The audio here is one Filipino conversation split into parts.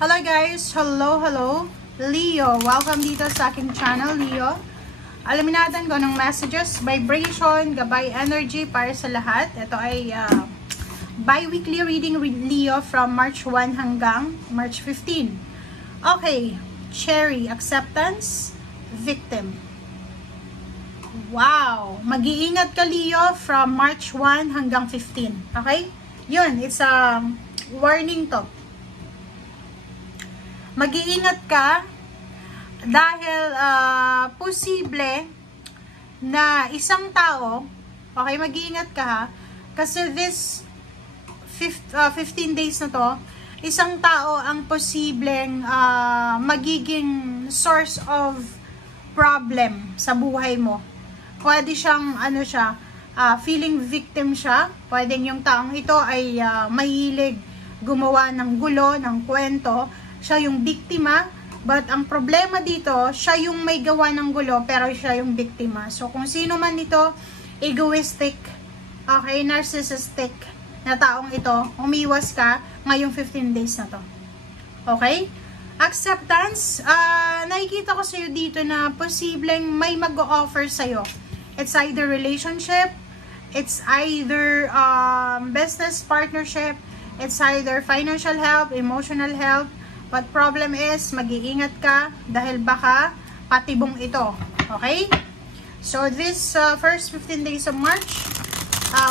Hello guys! Hello! Leo, welcome dito sa aking channel, Leo. Alamin natin kung anong messages, vibration, gabay energy para sa lahat. Ito ay bi-weekly reading with Leo from March 1 hanggang March 15. Okay, Cherry, acceptance, victim. Wow! Mag-iingat ka, Leo, from March 1 hanggang 15. Okay? Yun, it's a warning to. Mag-iingat ka dahil posible na isang tao, okay, mag-iingat ka ha, kasi this 15 days na to, isang tao ang posibleng magiging source of problem sa buhay mo. Pwede siyang, feeling victim siya. Pwedeng yung taong ito ay mahilig gumawa ng gulo, ng kwento. Siya yung biktima, but ang problema dito, siya yung may gawa ng gulo, pero siya yung biktima. So, kung sino man ito, egoistic, okay, narcissistic na taong ito, umiwas ka ngayong 15 days na to. Okay? Acceptance, nakikita ko sa'yo dito na posibleng may mag-o-offer sa'yo. It's either relationship, it's either business partnership, it's either financial help, emotional help. But problem is, mag-iingat ka dahil baka patibong ito. Okay? So, this first 15 days of March,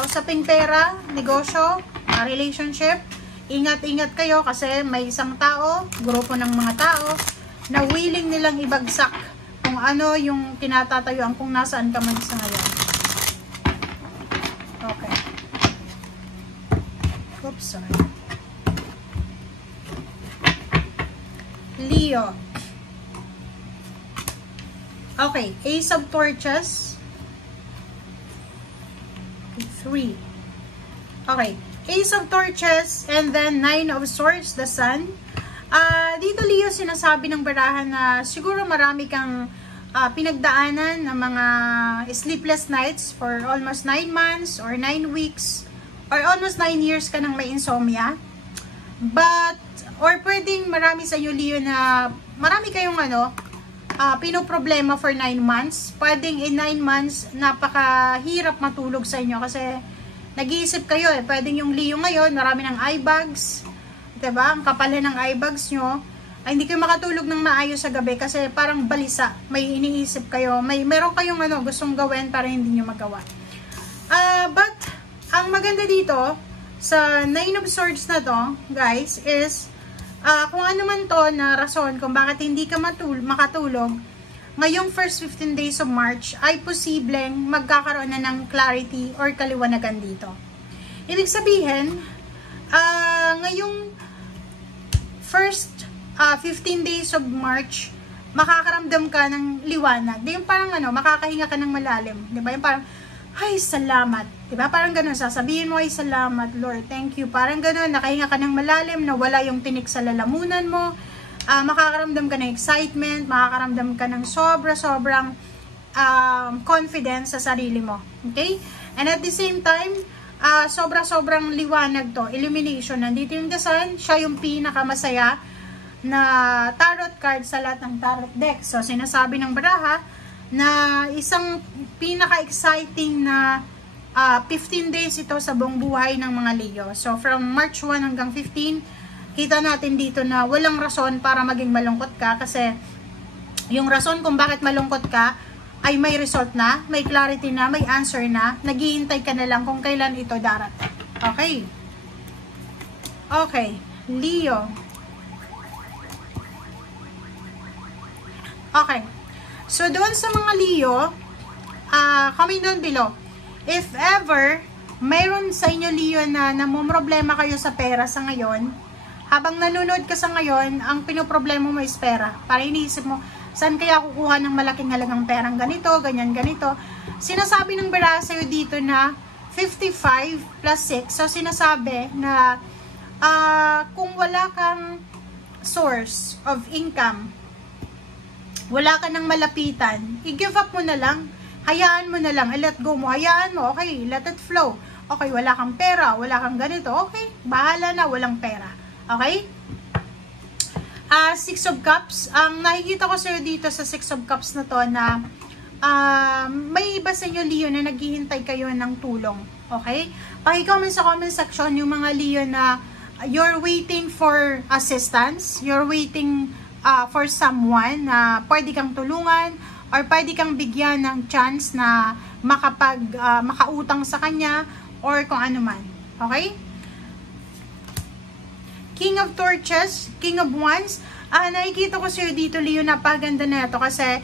usaping pera, negosyo, relationship, ingat-ingat kayo kasi may isang tao, grupo ng mga tao, na willing nilang ibagsak kung ano yung kinatatayuan kung nasaan ka man sa ngayon. Okay. Oops, sorry. Leo. Okay, Ace of Torches. 3. Okay, Ace of Torches and then 9 of Swords, the Sun. Dito Leo, sinasabi ng barahan na siguro marami kang pinagdaanan ng mga sleepless nights for almost 9 months or 9 weeks or almost 9 years ka nang may insomnia. Or pwedeng marami sa iyo, Leo, na marami kayong pinoproblema for 9 months. Pwedeng in 9 months, napakahirap matulog sa inyo kasi nag-iisip kayo eh. Pwedeng yung Leo ngayon, marami ng eye bags. Diba? Ang kapalan ng eye bags nyo. Ay, hindi kayo makatulog ng maayos sa gabi kasi parang balisa. May iniisip kayo. Meron kayong gustong gawin para hindi nyo magawa. But, ang maganda dito, sa 9 of Swords na to, guys, is kung ano man to na rason kung bakit hindi ka makatulog, ngayong first 15 days of March ay posibleng magkakaroon na ng clarity or kaliwanagan dito. Ibig sabihin, ngayong first 15 days of March, makakaramdam ka ng liwanag. Yung parang makakahinga ka ng malalim. Diba? Yung parang, ay, salamat. Diba? Parang ganun, sasabihin mo, ay, salamat, Lord, thank you. Parang ganun, nakahinga ka ng malalim, nawala yung tinik sa lalamunan mo, makakaramdam ka ng excitement, makakaramdam ka ng sobrang confidence sa sarili mo. Okay? And at the same time, sobrang liwanag to, illumination. Nandito yung The Sun, siya yung pinakamasaya na tarot card sa lahat ng tarot deck. So, sinasabi ng baraha, na isang pinaka-exciting na 15 days ito sa buong buhay ng mga Leo. So, from March 1 hanggang 15, kita natin dito na walang rason para maging malungkot ka kasi yung rason kung bakit malungkot ka ay may result na, may clarity na, may answer na, naghihintay ka na lang kung kailan ito darating. Okay? Okay, Leo. Okay. So, doon sa mga Leo, comment down below. If ever, mayroon sa inyo Leo na namumroblema kayo sa pera sa ngayon, habang nanonood ka sa ngayon, ang pinoproblema mo is pera. Para iniisip mo, saan kaya kukuha ng malaking halagang perang ganito, ganito. Sinasabi ng baraha sa'yo dito na 55 plus 6. So, sinasabi na kung wala kang source of income, wala ka nang malapitan, i-give up mo na lang, hayaan mo na lang, i-let go mo, hayaan mo, okay, let it flow. Okay, wala kang pera, wala kang ganito, okay, bahala na, walang pera. Okay? Six of Cups. Ang nakikita ko sa'yo dito sa Six of Cups na to na may iba sa inyo, Leo, na naghihintay kayo ng tulong. Okay? Paki-comment sa comment section yung mga Leo na you're waiting for assistance, you're waiting for someone na pwede kang tulungan or pwede kang bigyan ng chance na makautang sa kanya or kung ano man. Okay? King of Torches, King of Wands. Nakikita ko sa'yo dito, Leo, napaganda na ito kasi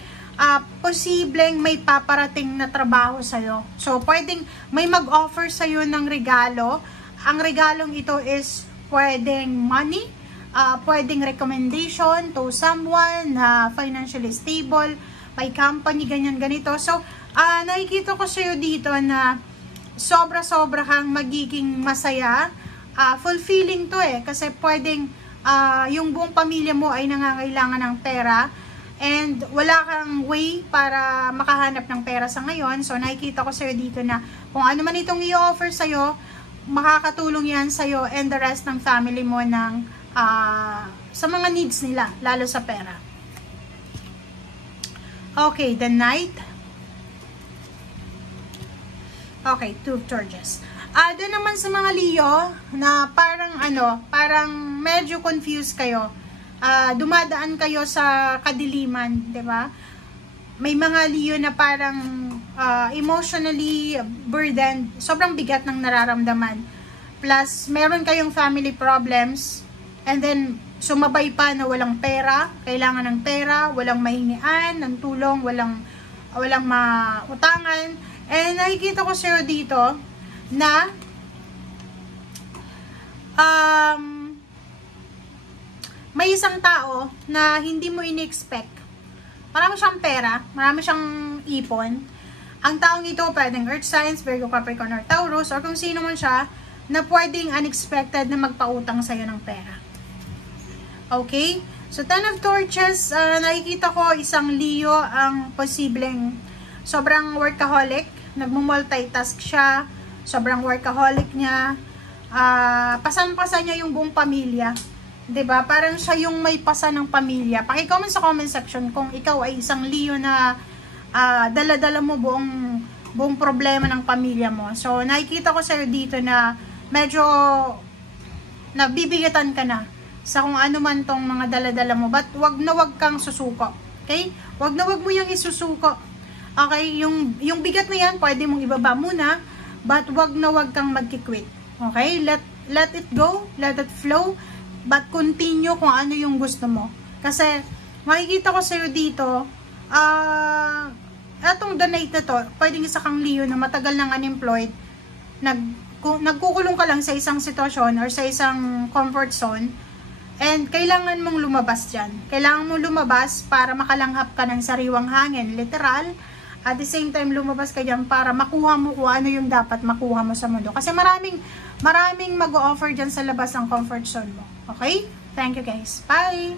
posibleng may paparating na trabaho sa'yo. So, pwedeng may mag-offer sa'yo ng regalo. Ang regalong ito is pwedeng money, pwedeng recommendation to someone na financially stable, may company, ganyan, ganito. So, nakikita ko sa'yo dito na sobra-sobra kang magiging masaya. Fulfilling to kasi pwedeng yung buong pamilya mo ay nangangailangan ng pera and wala kang way para makahanap ng pera sa ngayon. So nakikita ko sa'yo dito na kung ano man itong i-offer sa'yo, makakatulong yan sa'yo and the rest ng family mo ng sa mga needs nila, lalo sa pera. Okay, the Knight. Okay, Two of Torches. Doon naman sa mga Leo na parang medyo confused kayo. Dumadaan kayo sa kadiliman, 'di ba? May mga Leo na parang emotionally burdened, sobrang bigat ng nararamdaman. Plus, meron kayong family problems and then sumabay pa na walang pera, kailangan ng pera, walang mahingian ng tulong, walang mautangan. And nakikita ko sa'yo dito na may isang tao na hindi mo in-expect. Marami siyang pera, marami siyang ipon. Ang taong ito pwedeng Earth Signs, Virgo, Capricorn, or Taurus, or kung sino man siya na pwedeng unexpected na magpautang sa'yo ng pera. Okay? So, Ten of Torches, nakikita ko isang Leo ang posibleng sobrang workaholic, nagmo-multitask siya, sobrang workaholic niya, pasan-pasan niya yung buong pamilya. 'Di ba? Parang siya yung may pasa ng pamilya. Paki-comment sa comment section kung ikaw ay isang Leo na dala-dala mo buong problema ng pamilya mo. So, nakikita ko sa'yo dito na medyo nabibigatan ka na sa kung ano man tong mga dala-dala mo. But wag na wag kang susuko. Okay? Wag na wag mo yung isusuko. Okay? Yung bigat na yan, pwede mong ibaba muna. But wag na wag kang magki-quit. Okay? Let it go. Let it flow. But continue kung ano yung gusto mo. Kasi, makikita ko sa'yo dito, etong donate na to, pwedeng isa kang Leo na matagal nang unemployed, nagkukulong ka lang sa isang sitwasyon or sa isang comfort zone, and kailangan mong lumabas dyan. Kailangan mong lumabas para makalanghap ka ng sariwang hangin, literal. At the same time, lumabas ka dyan para makuha mo kung ano yung dapat makuha mo sa mundo. Kasi maraming mag-o-offer dyan sa labas ng comfort zone mo. Okay? Thank you guys. Bye!